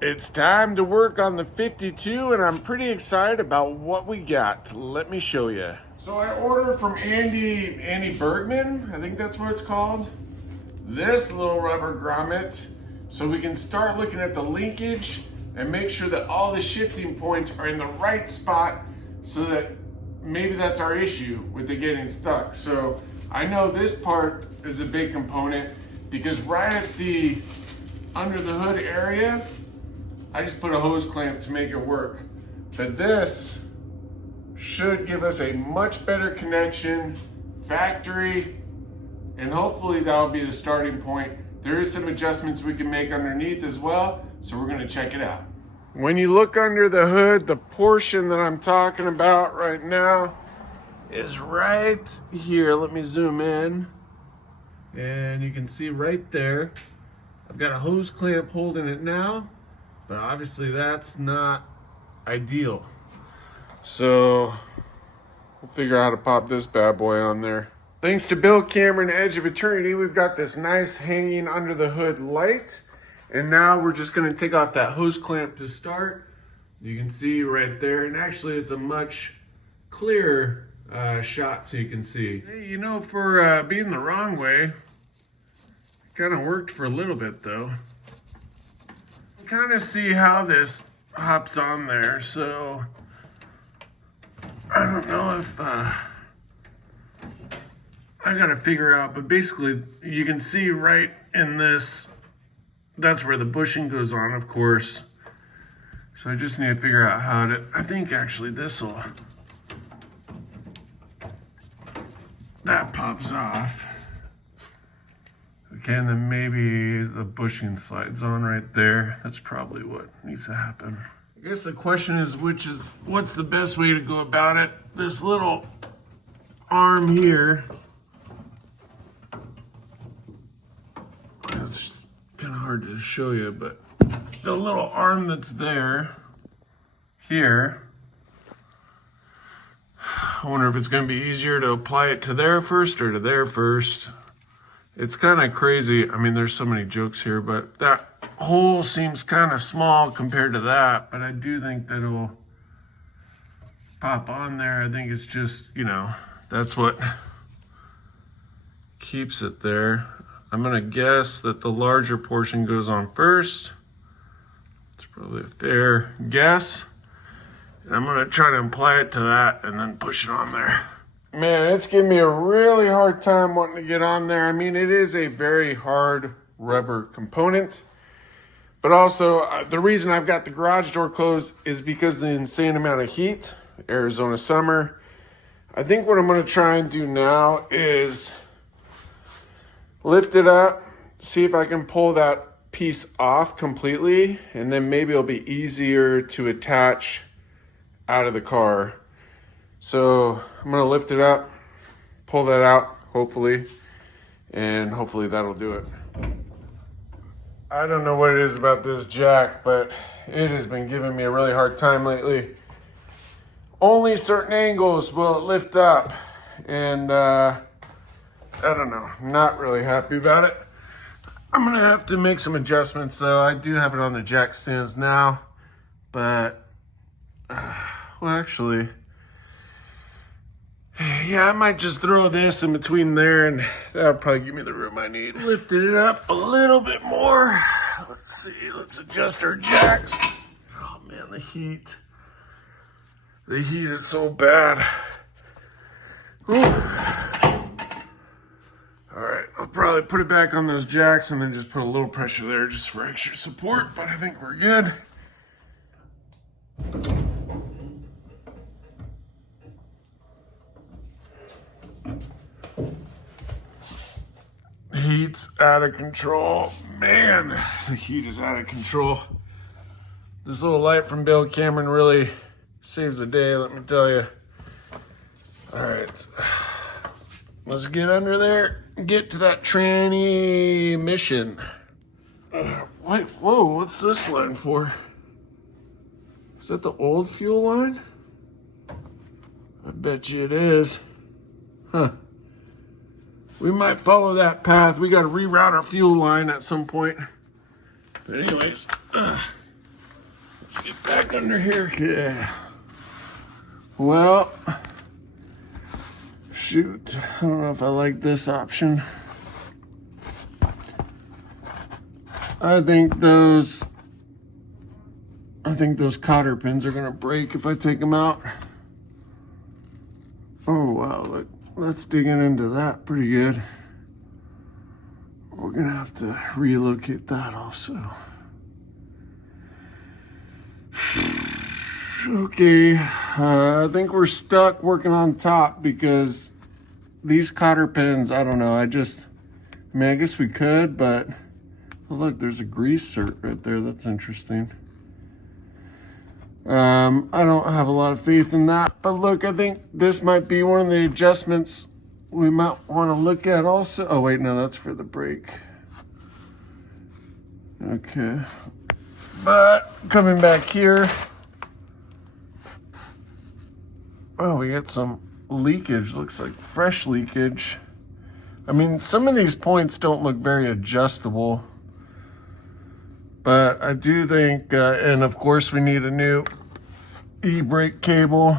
It's time to work on the 52, and I'm pretty excited about what we got. Let me show you. So I ordered from Andy Bergman, I think that's what it's called, this little rubber grommet, so we can start looking at the linkage and make sure that all the shifting points are in the right spot, so that maybe that's our issue with it getting stuck. So I know this part is a big component because right at the under the hood area, I just put a hose clamp to make it work. But this should give us a much better connection, factory, and hopefully that'll be the starting point. There is some adjustments we can make underneath as well, so we're gonna check it out. When you look under the hood, the portion that I'm talking about right now is right here. Let me zoom in. And you can see right there, I've got a hose clamp holding it now, but obviously that's not ideal. So we'll figure out how to pop this bad boy on there. Thanks to Bill Cameron, Edge of Eternity, we've got this nice hanging under the hood light. And now we're just gonna take off that hose clamp to start. You can see right there, and actually it's a much clearer shot so you can see. Hey, you know, for being the wrong way, it kind of worked for a little bit though. Kind of see how this hops on there, so I don't know if I gotta figure out, but basically you can see right in this, that's where the bushing goes on, of course. So I just need to figure out how to, I think actually this'll, that pops off. Okay, and then maybe the bushing slides on right there. That's probably what needs to happen. I guess the question is, what's the best way to go about it? This little arm here, it's kind of hard to show you, but the little arm that's there, here, I wonder if it's going to be easier to apply it to there first or to there first. It's kind of crazy. I mean, there's so many jokes here, but that hole seems kind of small compared to that, but I do think that it'll pop on there. I think it's just, you know, that's what keeps it there. I'm gonna guess that the larger portion goes on first. It's probably a fair guess. And I'm gonna try to apply it to that and then push it on there. Man, it's giving me a really hard time wanting to get on there. I mean, it is a very hard rubber component, but also the reason I've got the garage door closed is because of the insane amount of heat, Arizona summer. I think what I'm gonna try and do now is lift it up, see if I can pull that piece off completely, and then maybe it'll be easier to attach out of the car. So I'm gonna lift it up, pull that out, hopefully, and hopefully that'll do it. I don't know what it is about this jack, but it has been giving me a really hard time lately. Only certain angles will it lift up, and I don't know, not really happy about it. I'm gonna have to make some adjustments though. I do have it on the jack stands now, but, well actually, yeah, I might just throw this in between there and that'll probably give me the room I need. Lifted it up a little bit more. Let's see, let's adjust our jacks. Oh man, the heat. The heat is so bad. Whew. All right, I'll probably put it back on those jacks and then just put a little pressure there just for extra support, but I think we're good. Heat's out of control. Man, the heat is out of control. This little light from Bill Cameron really saves the day, let me tell you. All right, let's get under there and get to that tranny mission. Wait, whoa, what's this line for? Is that the old fuel line? I bet you it is. Huh. We might follow that path. We got to reroute our fuel line at some point. But anyways, Get back under here. Yeah. Well, shoot. I don't know if I like this option. I think those cotter pins are gonna break if I take them out. Oh wow, look, that's digging into that pretty good. We're gonna have to relocate that also. Okay, I think we're stuck working on top because these cotter pins, I don't know, I mean, I guess we could, but oh, look, there's a grease cert right there. That's interesting. I don't have a lot of faith in that, but look, I think this might be one of the adjustments we might want to look at also. Oh wait, no, that's for the brake. Okay, but coming back here, oh, we got some leakage. Looks like fresh leakage. I mean, some of these points don't look very adjustable, but I do think, and of course we need a new e-brake cable,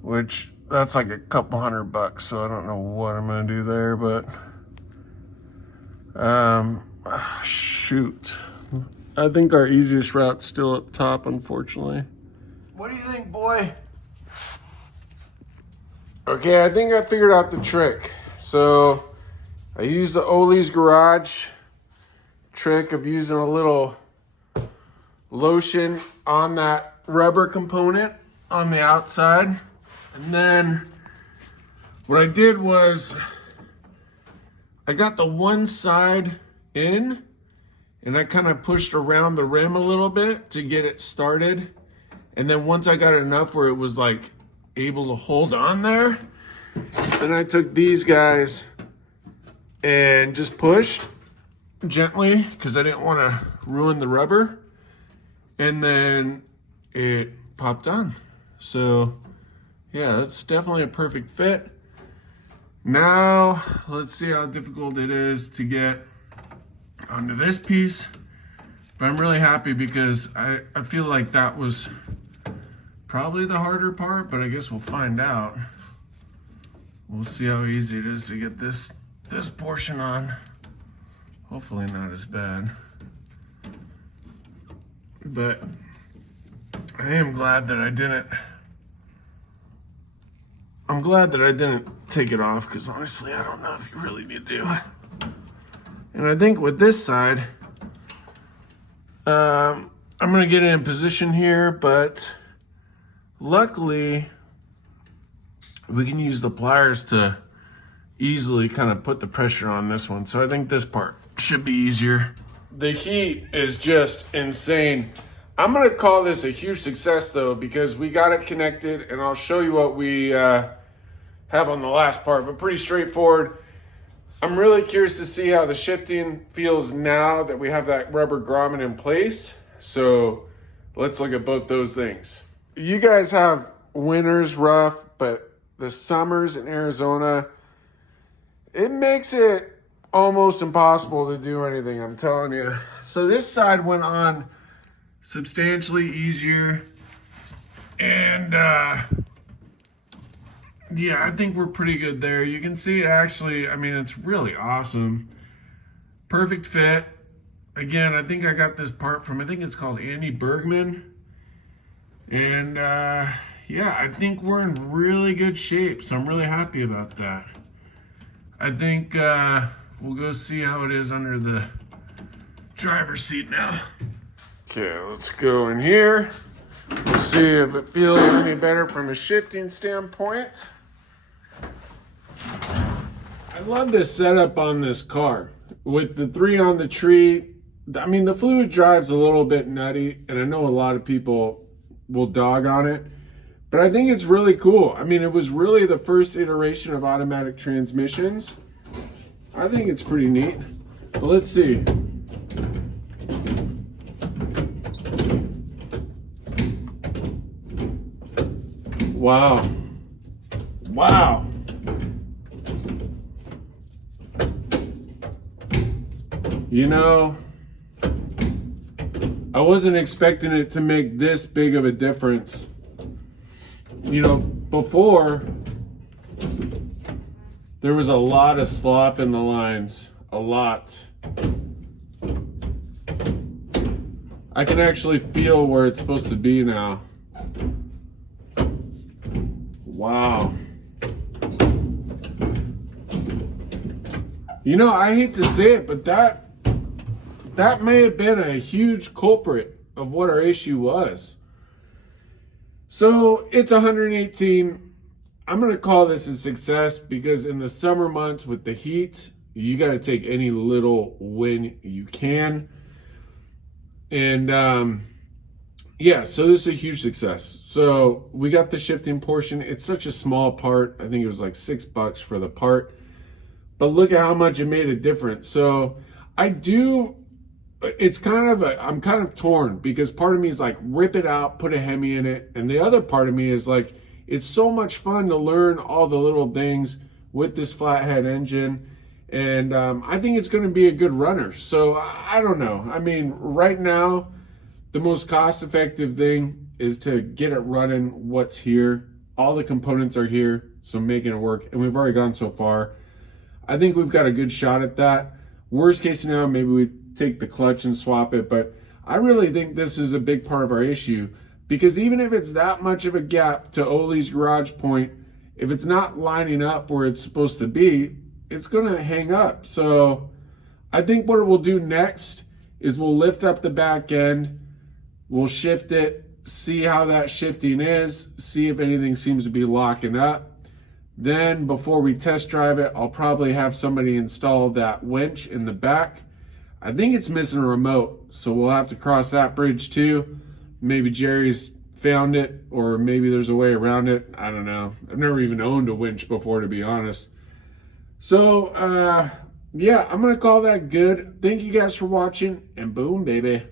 which that's like a couple $100, so I don't know what I'm gonna do there, but shoot. I think our easiest route's still up top, unfortunately. What do you think, boy? Okay, I think I figured out the trick. So I use the Ollie's Garage trick of using a little lotion on that rubber component on the outside. And then what I did was I got the one side in and I kind of pushed around the rim a little bit to get it started. And then once I got it enough where it was like able to hold on there, then I took these guys and just pushed gently because I didn't want to ruin the rubber, and then it popped on. So yeah, that's definitely a perfect fit. Now let's see how difficult it is to get onto this piece, but I'm really happy because I feel like that was probably the harder part, but I guess we'll find out. We'll see how easy it is to get this portion on. Hopefully not as bad. But I am glad that I didn't. I'm glad that I didn't take it off, because honestly, I don't know if you really need to do it. And I think with this side, I'm gonna get it in position here, but luckily, we can use the pliers to easily kind of put the pressure on this one. So I think this part should be easier. The heat is just insane. I'm gonna call this a huge success though, because we got it connected, and I'll show you what we have on the last part, but pretty straightforward. I'm really curious to see how the shifting feels now that we have that rubber grommet in place. So let's look at both those things. You guys have winters rough, but the summers in Arizona, it makes it almost impossible to do anything, I'm telling you. So this side went on substantially easier, and yeah, I think we're pretty good there. You can see actually, I mean, it's really awesome. Perfect fit. Again, I think I got this part from, I think it's called Andy Bergman. And yeah, I think we're in really good shape, so I'm really happy about that. I think we'll go see how it is under the driver's seat now. Okay, let's go in here. Let's see if it feels any better from a shifting standpoint. I love this setup on this car. With the 3 on the tree, I mean, the fluid drive's a little bit nutty, and I know a lot of people will dog on it, but I think it's really cool. I mean, it was really the first iteration of automatic transmissions. I think it's pretty neat. But let's see. Wow. Wow. You know, I wasn't expecting it to make this big of a difference. You know, before, there was a lot of slop in the lines. A lot. I can actually feel where it's supposed to be now. Wow. You know, I hate to say it, but that may have been a huge culprit of what our issue was. So it's 118. I'm going to call this a success because in the summer months with the heat, you got to take any little win you can. And yeah, so this is a huge success. So we got the shifting portion. It's such a small part. I think it was like $6 for the part. But look at how much it made a difference. So it's kind of I'm kind of torn because part of me is like, rip it out, put a Hemi in it. And the other part of me is like, it's so much fun to learn all the little things with this flathead engine. And I think it's going to be a good runner. So I don't know. I mean, right now, the most cost-effective thing is to get it running what's here. All the components are here, so making it work. And we've already gone so far. I think we've got a good shot at that. Worst case scenario, maybe we take the clutch and swap it. But I really think this is a big part of our issue. Because even if it's that much of a gap to Oli's garage point, if it's not lining up where it's supposed to be, it's going to hang up. So I think what we'll do next is we'll lift up the back end. We'll shift it, see how that shifting is, see if anything seems to be locking up. Then before we test drive it, I'll probably have somebody install that winch in the back. I think it's missing a remote, so we'll have to cross that bridge too. Maybe Jerry's found it, or maybe there's a way around it. I don't know. I've never even owned a winch before, to be honest. So, yeah, I'm going to call that good. Thank you guys for watching, and boom, baby.